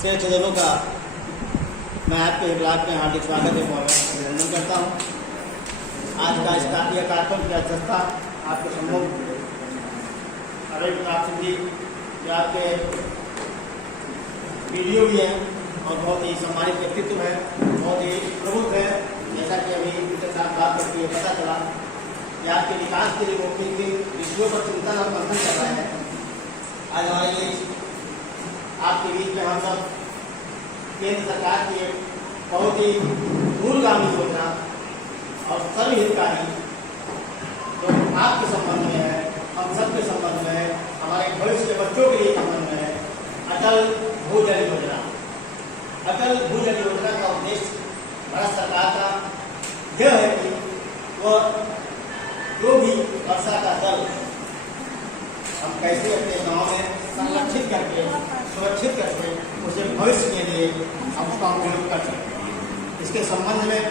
शेर चैनलों का मैं आपके ब्लॉग में हार्दिक स्वागत एवं अभिनंदन करता हूँ। आज का इस कार्यक्रम की अध्यक्षता आपके सम्मुख अभय प्रताप सिंह जी, जो आपके वीडियो भी हैं और बहुत ही सम्मानित व्यक्तित्व है, बहुत ही प्रमुख है। जैसा कि अभी उनके साथ बात करके पता चला कि आपके विकास के लिए वो किन किन विषयों पर चिंतन और मंथन कर रहे हैं। आज हमारे लिए आपके बीच में हम सब केंद्र सरकार की एक बहुत ही दूरगामी योजना और सर्वहितकारी जो आपके संबंध में है, हम सबके संबंध में है, हमारे भविष्य के बच्चों के लिए संबंध में है, अटल भूजल योजना। अटल भूजल योजना का उद्देश्य भारत सरकार का यह है कि वह जो भी वर्षा का जल हम कैसे अपने गांव में संरक्षित करके सुरक्षित करके उसे भविष्य के लिए हम उसका उपयोग कर सकते हैं। इसके संबंध में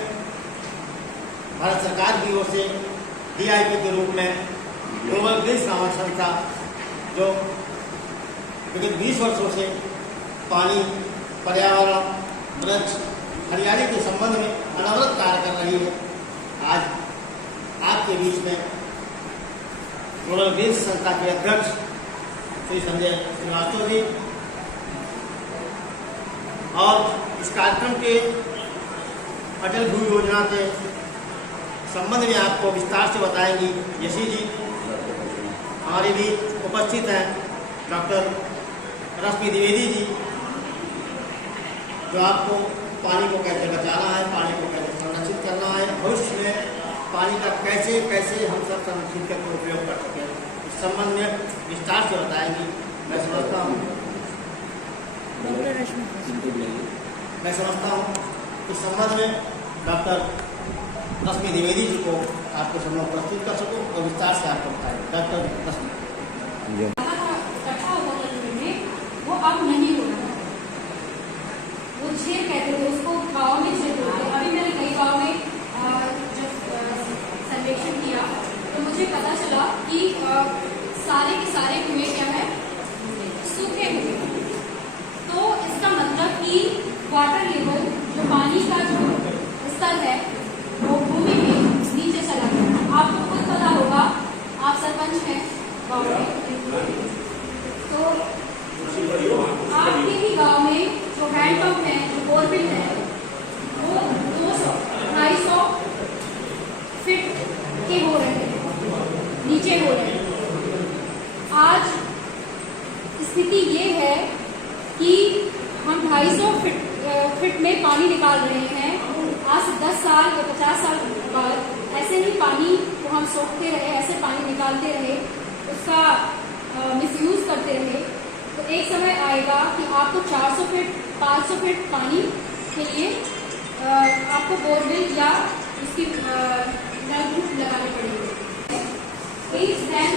भारत सरकार की ओर से DIP के रूप में ग्लोबल ग्रीन्स नामक संस्था जो विगत 20 वर्षों से पानी, पर्यावरण, वृक्ष, हरियाली के संबंध में अनवरत कार्य कर रही है, आज आपके बीच में ग्लोबल ग्रीन्स संस्था के अध्यक्ष श्री संजय श्रीवास्तव जी और इस कार्यक्रम के अटल भू योजना के संबंध में आपको विस्तार से बताएंगी यशी जी। हमारे भी उपस्थित हैं डॉक्टर रश्मि द्विवेदी जी, जो आपको पानी को कैसे बचाना है, पानी को कैसे संरक्षित करना है, भविष्य में पानी का कैसे कैसे हम सब संरक्षित करके उपयोग कर सकें, इस संबंध में विस्तार से बताएंगी। मैं समझता हूँ इस संबंध में डॉक्टर रश्मि द्विवेदी जी को आपके सामने प्रस्तुत कर सकूँ और विस्तार से आपको बताएं। डॉक्टर रश्मि। इकट्ठा हुआ में वो अब नहीं हो रहा, वो झेल कहते थे उसको, गाँव में झेल होते। अभी मैंने कई गाँव में जब सर्वेक्षण किया तो मुझे पता चला कि सारे के सारे कुएं क्या है, सूखे हुए। तो इसका मतलब कि वाटर लेवल, जो पानी का जो स्तर है वो भूमि में नीचे चला गया। आपको खुद पता होगा, आप सरपंच हैं गाँव में, तो आपके ही गाँव में जो हैंडपंप है, जो बोरवेल है, वो 200-250 फीट के हो रहे हैं, नीचे हो रहे हैं। आज स्थिति ये है कि हम 250 फीट में पानी निकाल रहे हैं। आज से 10 साल या 50 साल बाद ऐसे ही पानी को हम सोखते रहे, ऐसे पानी निकालते रहे, उसका मिसयूज करते रहे, तो एक समय आएगा कि आपको 400 फीट 500 फीट पानी के लिए आपको बोरवेल या उसकी नलकूप लगाने पड़ेगी। इस डैम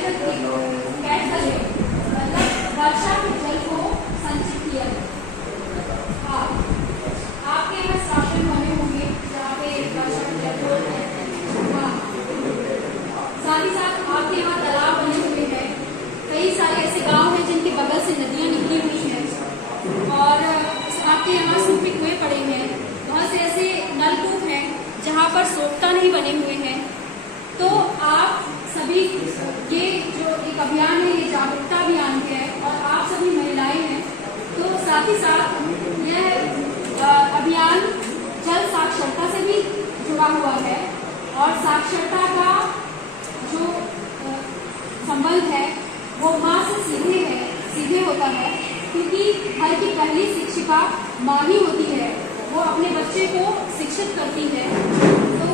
मतलब वर्षा के जल को संचित किया जाए। आपके यहाँ शासन होने होंगे जहाँ पे वर्षा के जल को, साथ ही साथ आपके यहाँ तालाब बने हुए हैं। कई सारे ऐसे गांव हैं जिनके बगल से नदियाँ निकली हुई हैं और आपके यहाँ सूखे कुएं पड़े हैं। बहुत से ऐसे नलकूप हैं जहाँ पर सोखता नहीं बने हुए हैं। तो आप सभी, ये जो एक अभियान है, ये जागरूकता अभियान है और आप सभी महिलाएं हैं, तो साथ ही साथ यह अभियान जल साक्षरता से भी जुड़ा हुआ है और साक्षरता का जो संबंध है वो माँ से सीधे होता है, क्योंकि घर की पहली शिक्षिका माँ ही होती है, वो अपने बच्चे को शिक्षित करती है। तो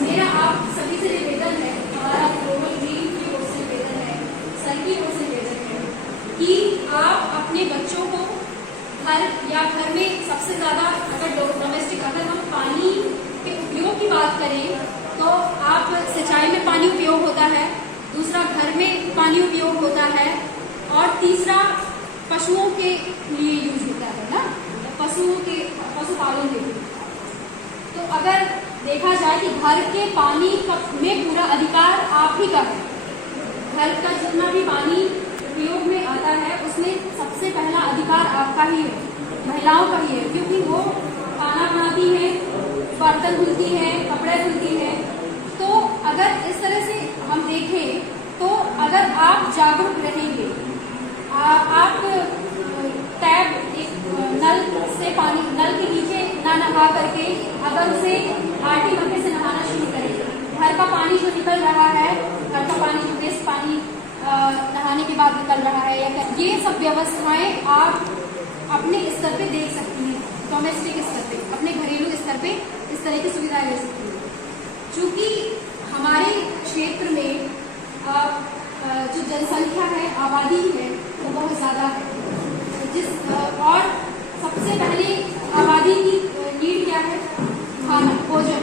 मेरा आप सभी से निवेदन है, हमारा ग्लोबल ग्रीन की ओर से निवेदन है, सर की ओर से निवेदन है कि आप अपने बच्चों को घर में सबसे ज़्यादा, अगर डोमेस्टिक, अगर हम पानी के उपयोग की बात करें तो आप सिंचाई में पानी उपयोग होता है, दूसरा घर में पानी उपयोग होता है और तीसरा पशुओं के लिए यूज होता है ना, पशुपालन के लिए। तो अगर देखा जाए कि घर के पानी में पूरा अधिकार आप ही का है, घर का जितना भी पानी उपयोग में आता है उसमें सबसे पहला अधिकार आपका ही है। महिलाओं का ही है, क्योंकि वो खाना बनाती है, बर्तन धुलती है, कपड़े धुलती है। तो अगर इस तरह से हम देखें तो अगर आप जागरूक रहेंगे, आप टैप एक नल से पानी, नल के नीचे ना नहा करके अगर उसे आटी मक्के से नहाना शुरू करें, घर का पानी जो निकल रहा है, घर का पानी जो वेस्ट पानी नहाने के बाद निकल रहा है, या ये सब व्यवस्थाएं आप अपने स्तर पे देख सकती हैं, डोमेस्टिक स्तर पे, अपने घरेलू स्तर पे इस तरह की सुविधाएं ले सकती हैं। चूंकि हमारे क्षेत्र में जो जनसंख्या है, आबादी है, वो बहुत ज़्यादा है, और सबसे पहले आबादी की नीड क्या है? खाना, भोजन।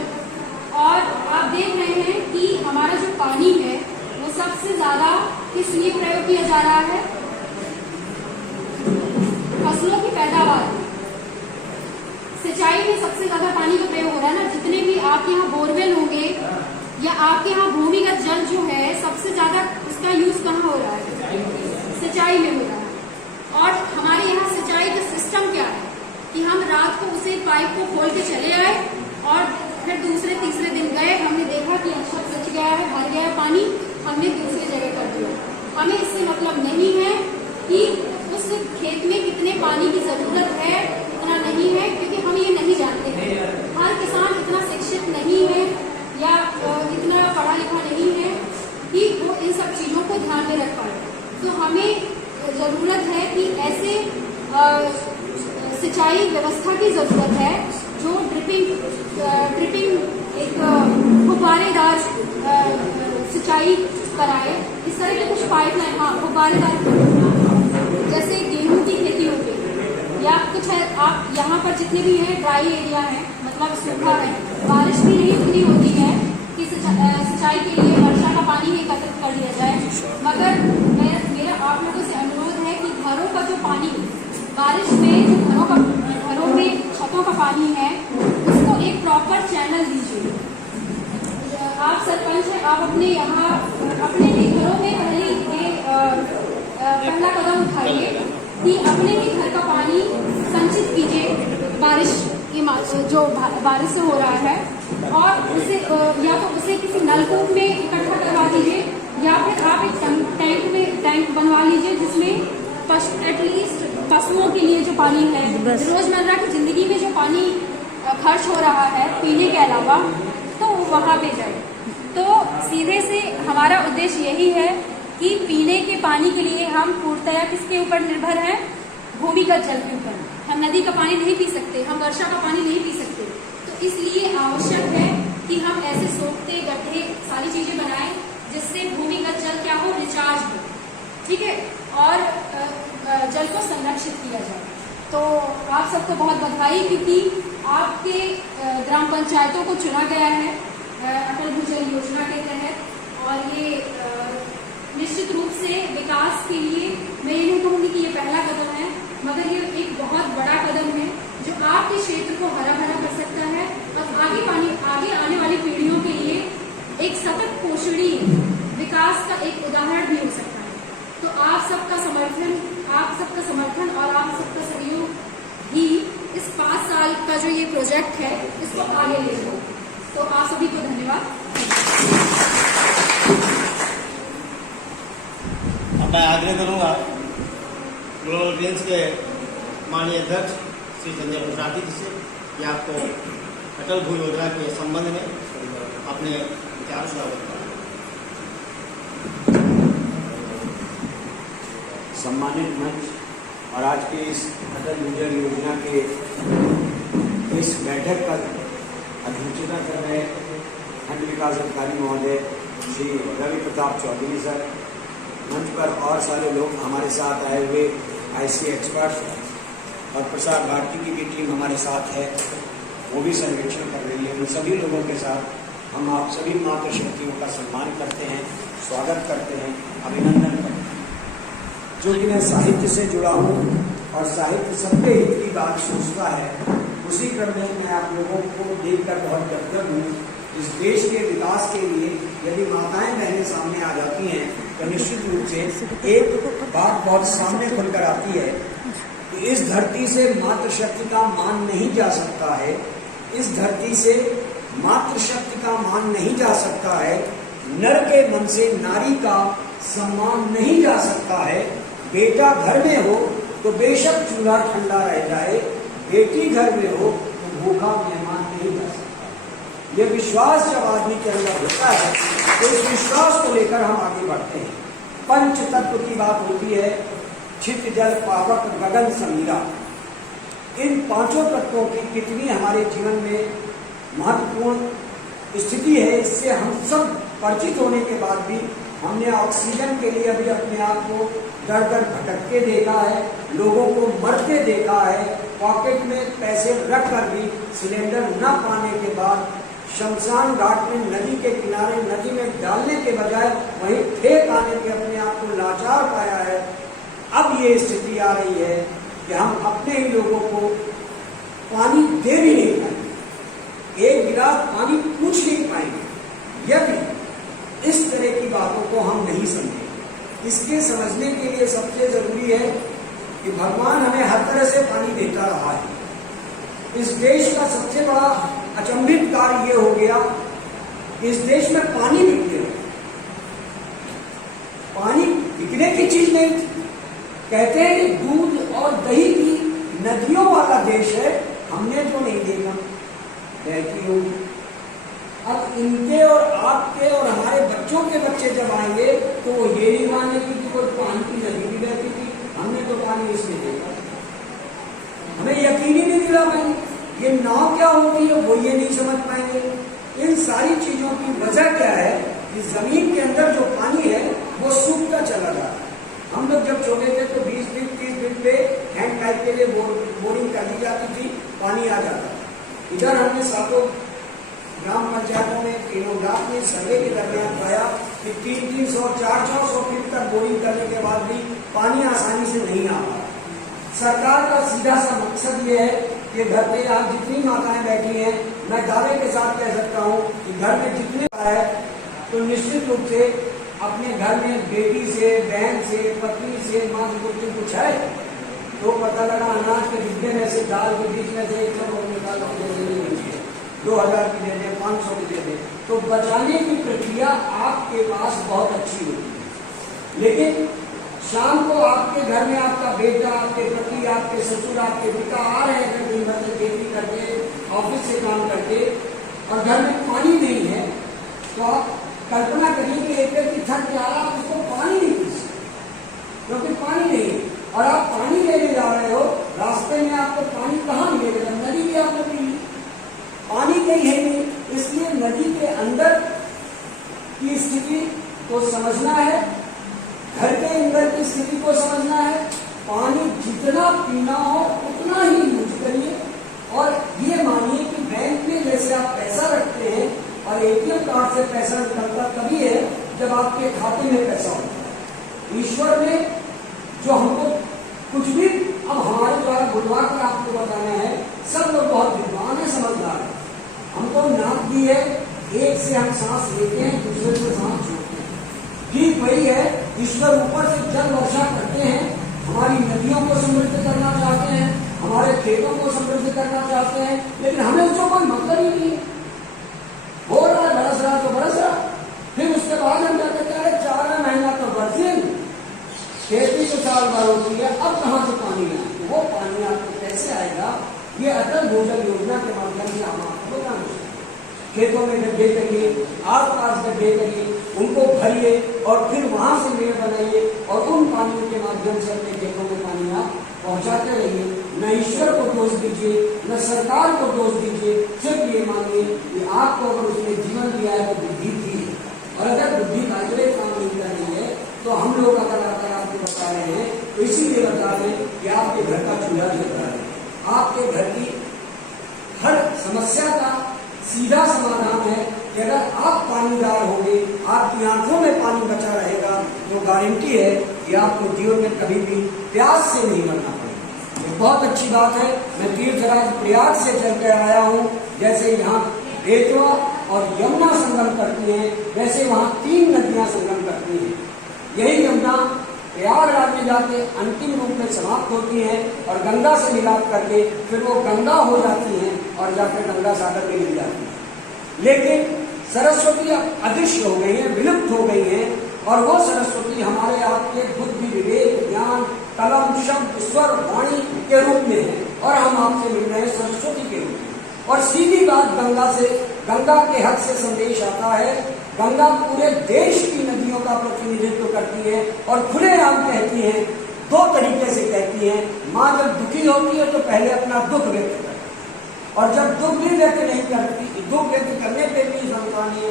और आप देख रहे हैं कि हमारा जो पानी है वो सबसे ज़्यादा किस लिए प्रयोग किया जा रहा है? फसलों की पैदावार, सिंचाई में सबसे ज्यादा पानी का प्रयोग हो रहा है ना। जितने भी आपके यहाँ बोरवेल होंगे या आपके यहाँ भूमिगत जल जो है, सबसे ज्यादा इसका यूज कहाँ हो रहा है? सिंचाई में हो रहा है। और हमारे यहाँ सिंचाई का सिस्टम क्या है कि हम रात को उसे पाइप को खोल के चले आए और फिर दूसरे तीसरे दिन गए, हमने देखा कि अच्छा सच गया है, भर गया है पानी, हमने दूसरी जगह कर दिया। हमें इससे मतलब नहीं है कि उस खेत में कितने पानी की जरूरत है, इतना नहीं है, क्योंकि हम ये नहीं जानते हैं। हर किसान इतना शिक्षित नहीं है या इतना पढ़ा लिखा नहीं है कि वो इन सब चीज़ों को ध्यान में रख पाए। तो हमें ज़रूरत है कि ऐसे सिंचाई व्यवस्था की ज़रूरत है जो ड्रिपिंग एक फुब्बारेदार सिंचाई कराए। इस तरह के कुछ पाइपलाइन, हाँ फुब्बारेदार, जैसे गेहूं की खेती हो गई या कुछ है। आप यहाँ पर जितने भी हैं ड्राई एरिया है, मतलब सूखा है, बारिश भी नहीं उतनी होती है कि सिंचाई के लिए वर्षा का पानी ही एकत्रित कर लिया जाए। मगर मेरा आप लोगों से अनुरोध है कि घरों का जो पानी, बारिश में जो घरों में छतों का पानी है, उसको एक प्रॉपर चैनल दीजिए। आप सरपंच हैं, आप अपने यहाँ अपने ही घरों में पहले ये पहला कदम उठाइए कि अपने ही घर का पानी संचित कीजिए, बारिश के जो बारिश से हो रहा है, और उसे या तो उसे किसी नलकूप में इकट्ठा करवा दीजिए या फिर आप एक टैंक बनवा लीजिए जिसमें एटलीस्ट पशुओं के लिए जो पानी है, रोजमर्रा की जिंदगी में जो पानी खर्च हो रहा है पीने के अलावा, तो वहाँ पे जाए। तो सीधे से हमारा उद्देश्य यही है कि पीने के पानी के लिए हम पूर्णतया किसके ऊपर निर्भर हैं? भूमिगत जल के ऊपर। हम नदी का पानी नहीं पी सकते, हम वर्षा का पानी नहीं पी सकते। तो इसलिए आवश्यक है कि हम ऐसे सोखते गड्ढे सारी चीजें बनाएं जिससे भूमिगत जल क्या हो, रिचार्ज हो, ठीक है, और जल को संरक्षित किया जाए। तो आप सबको बहुत बधाई, क्योंकि आपके ग्राम पंचायतों को चुना गया है अटल भूजल योजना के तहत, और ये निश्चित रूप से विकास के लिए मैं ये नहीं कहूँगी कि ये पहला कदम है, मगर ये एक बहुत बड़ा कदम है जो आपके क्षेत्र को हरा भरा कर सकता है और आगे आने वाली पीढ़ियों के लिए एक सतत पोषणीय विकास का एक उदाहरण भी हो सकता है। तो आप सबका समर्थन और आप सबका सहयोग ही इस 5 साल का जो ये प्रोजेक्ट है इसको आगे ले जाए। तो आप सभी को धन्यवाद। अब मैं आग्रह करूंगा ग्लोबल ग्रीन्स के माननीय अध्यक्ष श्री संजय गुजराती जी से कि आपको अटल भू योजना के संबंध में अपने विचार सुझाव करें। सम्मानित मंच और आज के इस अटल भूजल योजना के इस बैठक पर अध्यक्षता कर रहे खंड विकास अधिकारी महोदय श्री रवि प्रताप चौधरी सर, मंच पर और सारे लोग हमारे साथ आए हुए आईसी एक्सपर्ट और प्रसार भारती की भी टीम हमारे साथ है, वो भी सर्वेक्षण कर रही है। उन सभी लोगों के साथ हम आप सभी मातृशक्तियों का सम्मान करते हैं, स्वागत करते हैं, अभिनंदन करते हैं। जो कि मैं साहित्य से जुड़ा हूँ और साहित्य सबके हित की बात सोचता है, उसी क्रम में मैं आप लोगों को देखकर बहुत गदगद हूँ। इस देश के विकास के लिए यदि माताएं बहनें सामने आ जाती हैं तो निश्चित रूप से एक बात बहुत सामने खुलकर आती है कि इस धरती से मातृशक्ति का मान नहीं जा सकता है, इस धरती से मातृशक्ति का मान नहीं जा सकता है, नर के मन से नारी का सम्मान नहीं जा सकता है। बेटा घर में हो तो बेशक चूल्हा ठंडा रह जाए, बेटी घर में हो तो भूखा मेहमान नहीं जा सकता। यह विश्वास जब आदमी के अंदर होता है तो इस विश्वास को लेकर हम आगे बढ़ते हैं। पंच तत्व की बात होती है, छित जल पावक गगन समीरा। इन पांचों तत्वों की कितनी हमारे जीवन में महत्वपूर्ण स्थिति है, इससे हम सब परिचित होने के बाद भी हमने ऑक्सीजन के लिए अभी अपने आप को दर दर भटकते देखा है, लोगों को मरते देखा है, पॉकेट में पैसे रख कर भी सिलेंडर न पाने के बाद शमशान घाट में नदी के किनारे नदी में डालने के बजाय वहीं फेंक आने के अपने आप को लाचार पाया है। अब ये स्थिति आ रही है कि हम अपने ही लोगों को पानी दे भी नहीं पाएंगे, एक गिलास पानी पूछ नहीं पाएंगे यदि इस तरह की बातों को हम नहीं समझें। इसके समझने के लिए सबसे जरूरी है कि भगवान हमें हर तरह से पानी देता रहा है। इस देश का सबसे बड़ा अचंभित कार्य ये हो गया, इस देश में पानी बिकने लगा। पानी बिकने की चीज नहीं थी। कहते हैं कि दूध और दही की नदियों वाला देश है, हमने जो नहीं देखा बहती होगी। अब इनके और आपके और हमारे बच्चों के बच्चे जब आएंगे तो वो ये नहीं मानेंगे कि कोई पानी की नदी भी बहती थी, हमने तो पानी इसमें देखा। हमें यकीन ही नहीं दिला पाएंगे ये नाव क्या होती है, वो ये नहीं समझ पाएंगे। इन सारी चीजों की वजह क्या है कि जमीन के अंदर जो पानी है वो सूखता चला जा रहा है। हम लोग जब छोटे थे तो 20 फीट 30 फीट पे हैंड पाइप के लिए बोरिंग कर दी जाती थी, पानी आ जाता था। इधर हमने सातों ग्राम पंचायतों में तीनों ग्राम में सर्वे के दरमियान पाया कि 300 400 फीट तक बोरिंग करने के बाद भी पानी आसानी से नहीं आ रहा। सरकार का सीधा सा मकसद ये है कि घर पे आज जितनी माताएं बैठी हैं, मैं दावे के साथ कह सकता हूँ कि घर में जितने है तो निश्चित रूप से अपने घर में बेटी से, बहन से, पत्नी से, माँ से कुछ है तो पता लगा अनाज के डिब्बे में से, दाल के बीच में से 100 निकाल 2000 की दे दे, 500 की दे दे, तो बचाने की प्रक्रिया आपके पास बहुत अच्छी होती है। लेकिन शाम को आपके घर में आपका बेटा, आपके पति, आपके ससुर, आपके पिता आ रहे हैं दिन भर से खेती करके, ऑफिस से काम करके, और घर में पानी नहीं है, तो आप कल्पना करिए कि एक व्यक्ति थक जा रहा, आप उसको पानी नहीं पी सकते क्योंकि पानी नहीं है। और आप पानी लेने जा रहे हो, रास्ते में आपको पानी कहाँ मिलेगा? नदी भी आपको पी, पानी कहीं है नहीं। इसलिए नदी के अंदर की स्थिति को समझना है, घर के अंदर की स्थिति को समझना है। पानी जितना पीना हो उतना ही यूज करिए, और ये मानिए कि बैंक में जैसे आप पैसा रखते हैं और एटीएम कार्ड से पैसा निकलता तभी है जब आपके खाते में पैसा होता है। ईश्वर ने जो हमको कुछ भी अब हमारे द्वारा बुलवा कर आपको बताना है, सब लोग बहुत विद्वान है, समझदार है। हमको नाक दी है, एक से हम सांस लेते हैं, दूसरे से सांस छोड़ते हैं। ठीक वही है, ईश्वर ऊपर से जल वर्षा करते हैं, हमारी नदियों को समृद्ध करना चाहते हैं, हमारे खेतों को समृद्ध करना चाहते हैं, लेकिन हमें उसको कोई मतलब ही नहीं है। हो रहा है, बरस रहा तो बरस रहा, फिर उसके बाद हम क्या कहते हैं, 4 महीना तो बरसें, खेती तो साल भर होती है, अब कहाँ से पानी आए? वो पानी आपको कैसे आएगा? ये अटल भूजल योजना के माध्यम से हम आपको बताना चाहिए। खेतों में गड्ढे करिए, आस पास गड्ढे करिए, उनको भरिए और फिर वहां से मेड़ बनाइए और उन पानियों के माध्यम से अपने खेतों में पानी आप पहुंचाते रहिए। न ईश्वर को दोष दीजिए, न सरकार को दोष दीजिए, सिर्फ ये मानिए कि आपको अगर उसने जीवन दिया है तो बुद्धि थी, और अगर बुद्धि काजरे काम नहीं कर रही है तो हम लोग अगर आपको बता रहे हैं तो इसीलिए बता रहे हैं कि आपके घर का चूल्हा जल रहा है। आपके घर की हर समस्या का सीधा समाधान है कि अगर आप पानीदार होंगे, आपकी आंखों में पानी बचा रहेगा, तो गारंटी है कि आपको जीवन में कभी भी प्यास से नहीं मरना पड़ेगा। ये बहुत अच्छी बात है। मैं तीर्थराज प्रयाग से चल कर आया हूँ। जैसे यहाँ बेतवा और यमुना संगम करती हैं, वैसे वहाँ 3 नदियाँ संगम करती हैं। यही यमुना प्रयागराज में जाके अंतिम रूप में समाप्त होती हैं और गंगा से मिलाप करके फिर वो गंगा हो जाती हैं और जाकर गंगा सागर में मिल जाती हैं। लेकिन सरस्वती अब अदृश्य हो गई हैं, विलुप्त हो गई हैं, और वो सरस्वती हमारे आपके बुद्धि, विवेक, ज्ञान, कलम, शब्द, स्वर, वाणी के रूप में है और हम आपसे मिल रहे हैं सरस्वती के रूप में। और सीधी बात गंगा से, गंगा के हक से संदेश आता है। गंगा पूरे देश की नदियों का प्रतिनिधित्व करती है और खुलेआम कहती है, दो तरीके से कहती है। माँ जब दुखी होती है तो पहले अपना दुख व्यक्त करती है, और जब दुख भी व्यक्त नहीं करती, दुख व्यक्त करने पर भी संतानें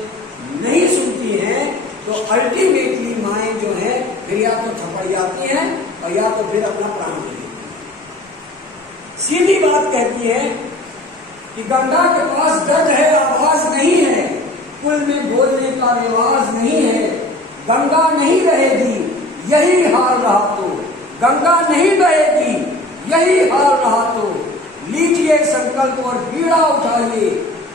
नहीं सुनती हैं, तो अल्टीमेटली माएँ जो है फिर या तो थपड़ जाती हैं और या तो फिर अपना प्राण दे देती हैं। सीधी बात कहती है कि गंगा के पास दर्द है, आवाज नहीं है, कुल में बोलने का रिवाज नहीं है। गंगा नहीं रहेगी यही हाल रहा तो, गंगा नहीं बहेगी यही हाल रहा तो, लीजिए संकल्प और बीड़ा उठाइए,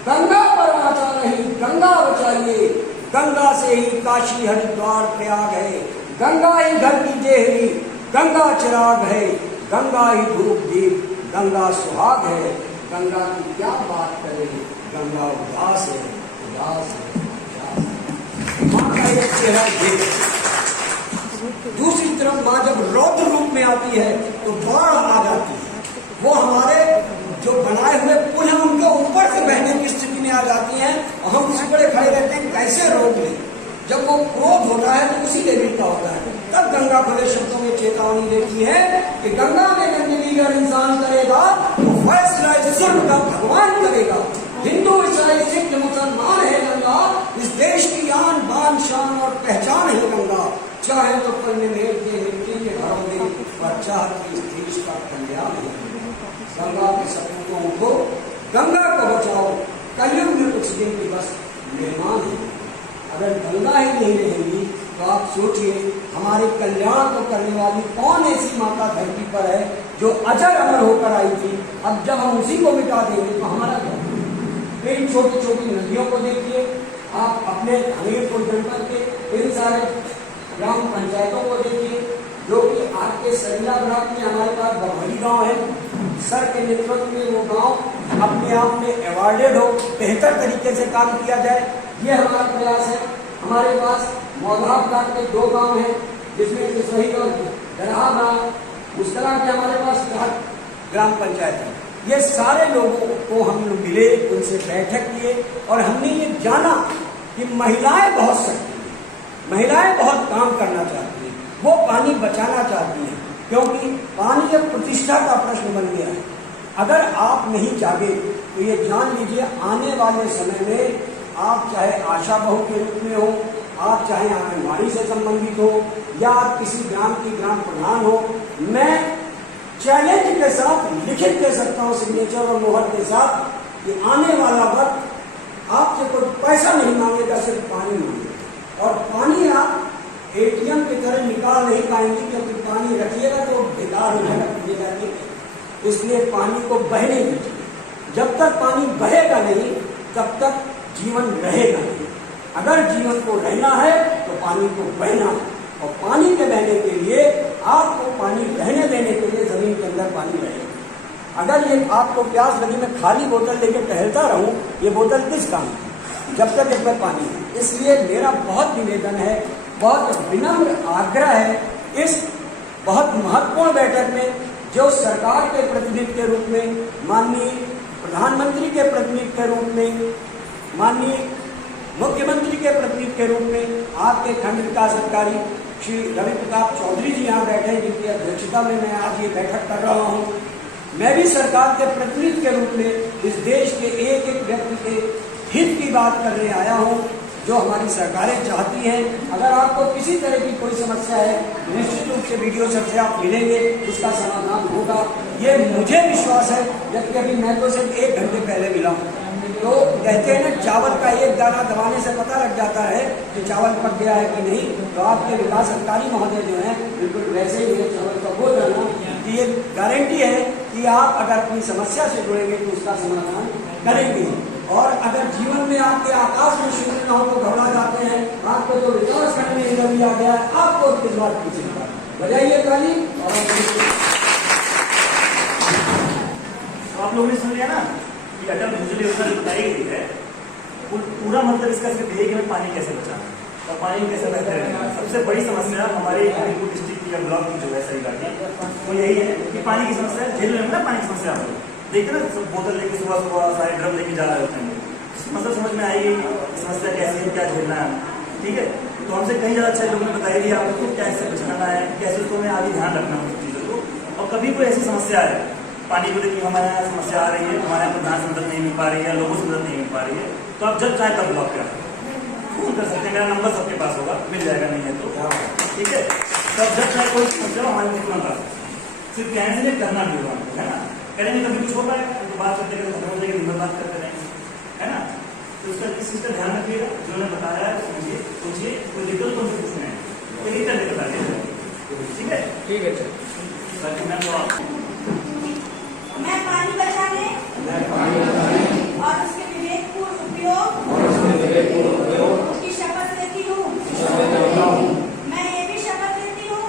गंगा पर आचा नहीं गंगा बचाइए। गंगा से ही काशी हरिद्वार प्रयाग है, गंगा ही घर की देहरी, गंगा चिराग है, गंगा ही धूप दीप, गंगा सुहाग है। गंगा की क्या बात करें, गंगा उदास है, उदास है, उदास है। माँ का एक चेहरा देख, दूसरी तरफ माँ जब रौद्र रूप में आती है तो बाढ़ आ जाती है। वो हमारे जो बनाए हुए पुल हैं उनके ऊपर से बहने की स्थिति में आ जाती हैं और हम उसी बड़े खड़े रहते हैं, कैसे रोक लें। जब वो क्रोध होता है तो उसी लेवल का होता है। तब गंगा खुले शब्दों में चेतावनी देती है कि गंगा में गंदगी अगर इंसान करेगा तो फैसला इस स्वर्ग का भगवान करेगा। हिंदू, ईसाई, सिख, मुसलमान है गंगा, इस देश की आन बान शान और पहचान है गंगा। चाहे तो पल में मेल के मिट्टी के घरों में, और चाहती इस देश का कल्याण है। गंगा के सपूतों उठो, गंगा को बचाओ, कलयुग में कुछ दिन की बस मेहमान है। अगर गंगा ही नहीं रहेगी तो आप सोचिए हमारे कल्याण को करने वाली कौन ऐसी माता धरती पर है जो अजर अमर होकर आई थी। अब जब हम उसी को मिटा देंगे तो हमारा क्या। इन छोटी छोटी नदियों को देखिए, आप अपने हमीरपुर जनपद के इन सारे ग्राम पंचायतों को देखिए, जो कि आपके सरिया ब्लॉक में हमारे पास बरहरी गांव है। सर के नेतृत्व में वो गांव अपने आप में अवार्डेड हो, बेहतर तरीके से काम किया जाए, ये हमारा प्रयास है। हमारे पास मौधा ब्लॉक के 2 गांव हैं, जिसमें किसवही और दरहा गांव, उस तरह के हमारे पास 4 ग्राम पंचायत है। ये सारे लोगों को हम लोग मिले, उनसे बैठक किए और हमने ये जाना कि महिलाएं बहुत शक्ति हैं, महिलाएं बहुत काम करना चाहती हैं, वो पानी बचाना चाहती हैं, क्योंकि पानी एक प्रतिष्ठा का प्रश्न बन गया है। अगर आप नहीं जागे तो ये जान लीजिए आने वाले समय में आप चाहे आशा बहू के रूप में हो, आप चाहे आंगनबाड़ी से संबंधित हो, या आप किसी ग्राम की ग्राम प्रधान हो, मैं चैलेंज के साथ लिखित दे सकता हूँ सिग्नेचर और मोहर के साथ कि आने वाला वक्त आपसे कोई पैसा नहीं मांगेगा, सिर्फ पानी मांगेगा। और पानी आप एटीएम की तरह निकाल नहीं पाएंगे, क्योंकि पानी रखिएगा तो बेकार हो जाएगा, पिएगा नहीं। इसलिए पानी को बहने दीजिए। जब तक पानी बहेगा नहीं तब तक जीवन रहेगा नहीं। अगर जीवन को रहना है तो पानी को बहना है, और पानी के बहने के लिए आपको पानी रहने देने के लिए जमीन के अंदर पानी रहेगा। अगर ये आपको प्यास लगी मैं खाली बोतल लेके टहलता रहूं, ये बोतल किस काम की, जब तक इसमें पानी है। इसलिए मेरा बहुत निवेदन है, बहुत विनम्र आग्रह है, इस बहुत महत्वपूर्ण बैठक में जो सरकार के प्रतिनिधि के रूप में, माननीय प्रधानमंत्री के प्रतिनिधि के रूप में, माननीय मुख्यमंत्री के प्रतिनिधि के रूप में आपके खंड विकास अधिकारी श्री रवि प्रताप चौधरी जी यहाँ बैठे हैं, जिनकी अध्यक्षता में मैं आज ये बैठक कर रहा हूँ। मैं भी सरकार के प्रतिनिधि के रूप में इस देश के एक एक व्यक्ति के हित की बात करने आया हूँ, जो हमारी सरकारें चाहती हैं। अगर आपको किसी तरह की कोई समस्या है, निश्चित रूप से वीडियो सबसे आप मिलेंगे, उसका समाधान होगा, ये मुझे विश्वास है। जबकि अभी मैं तो सिर्फ 1 घंटे पहले मिला हूँ। तो कहते हैं ना, चावल का एक दाना दबाने से पता लग जाता है कि चावल पक गया है कि नहीं। तो आपके विकास अधिकारी महोदय जो हैं बिल्कुल वैसे ही है, चावल का बोल रहा कि ये गारंटी है कि आप अगर अपनी समस्या से जुड़ेंगे तो उसका समाधान करेंगे। और अगर जीवन में आपके आकाश में शून्य न हो तो घबरा जाते हैं, आपको तो विकास करने में आ गया है, आपको किस बात की चिंता है। बजाइए ताली। और तो आप लोगों ने सुन लिया ना कि अटल भूजल योजना जो बताई गई है, पूरा मतलब इसका सिर्फ यही कि हमें पानी कैसे बचाना और पानी कैसे बेहतर रखना। सबसे बड़ी समस्या हमारे हमीरपुर डिस्ट्रिक्ट या ब्लॉक की जो है सही बात है वो यही है कि पानी की समस्या झेल रहे हैं ना। पानी की समस्या आप लोग देखते ना, सब बोतल लेके सुबह सुबह सारे ड्रम लेके जा रहे होते हैं। मतलब समझ में आएगी समस्या कैसी है, क्या झेलना है, ठीक है। तो हमसे कहीं ज़्यादा अच्छा लोगों ने बताई दी आपको कैसे बचाना है, कैसे उसको हमें आगे ध्यान रखना है उन चीज़ों को। और कभी कोई ऐसी समस्या है पानी को लेकर हमारे यहाँ समस्या आ रही है, हमारे यहाँ प्रधान से मदद नहीं मिल पा रही है, लोगों से मदद नहीं मिल पा रही है, तो आप जब चाहे तब ब्लॉक करें, फोन कर सकते हैं। मेरा नंबर सबके पास होगा, मिल जाएगा, नहीं है तो ठीक है। तब जब चाहे कोई समस्या हो हमारे जितना पास, सिर्फ कहने से नहीं करना भी होगा, है ना। करेंगे कभी कुछ हो पाएगा तो बात करते करते खत्म हो जाएगी, दिन भर बात करते रहेंगे, है ना। तो उसका इस चीज़ का ध्यान रखिएगा, जो उन्होंने बताया है समझिए, सोचिए, कोई दिक्कत तो उनसे पूछना है, तो यही करके बता दीजिए, ठीक है। ठीक है सर। बाकी मैं तो मैं पानी बचाने और उसके विवेकपूर्ण उपयोग की शपथ लेती हूँ। मैं ये भी शपथ लेती हूँ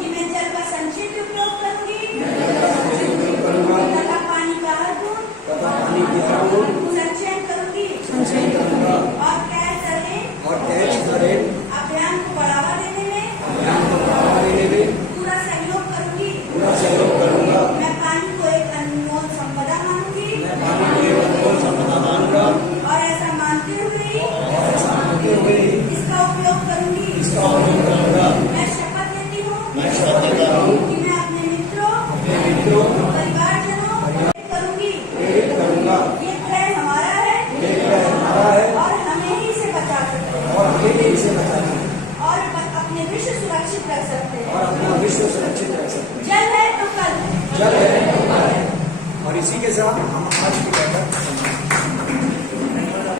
कि मैं जल का संचित उपयोग करूंगी तथा पानी का हर बूंद संचयन करूंगी और कैच करें अभियान को बढ़ावा देने में पूरा सहयोग करूंगी। मैं पानी को एक अनमोल संपदा मानूंगी और ऐसा मानते हुए इसका उपयोग करूंगी। मैं शपथ लेती हूँ कि मैं अपने मित्रों परिवारजनों करूंगी। ये क्रय हमारा है और हमें ही इसे बचा सकते हैं और अपने विश्व सुरक्षित रख सकते हैं। जल है तो कल है। और इसी के साथ हम आज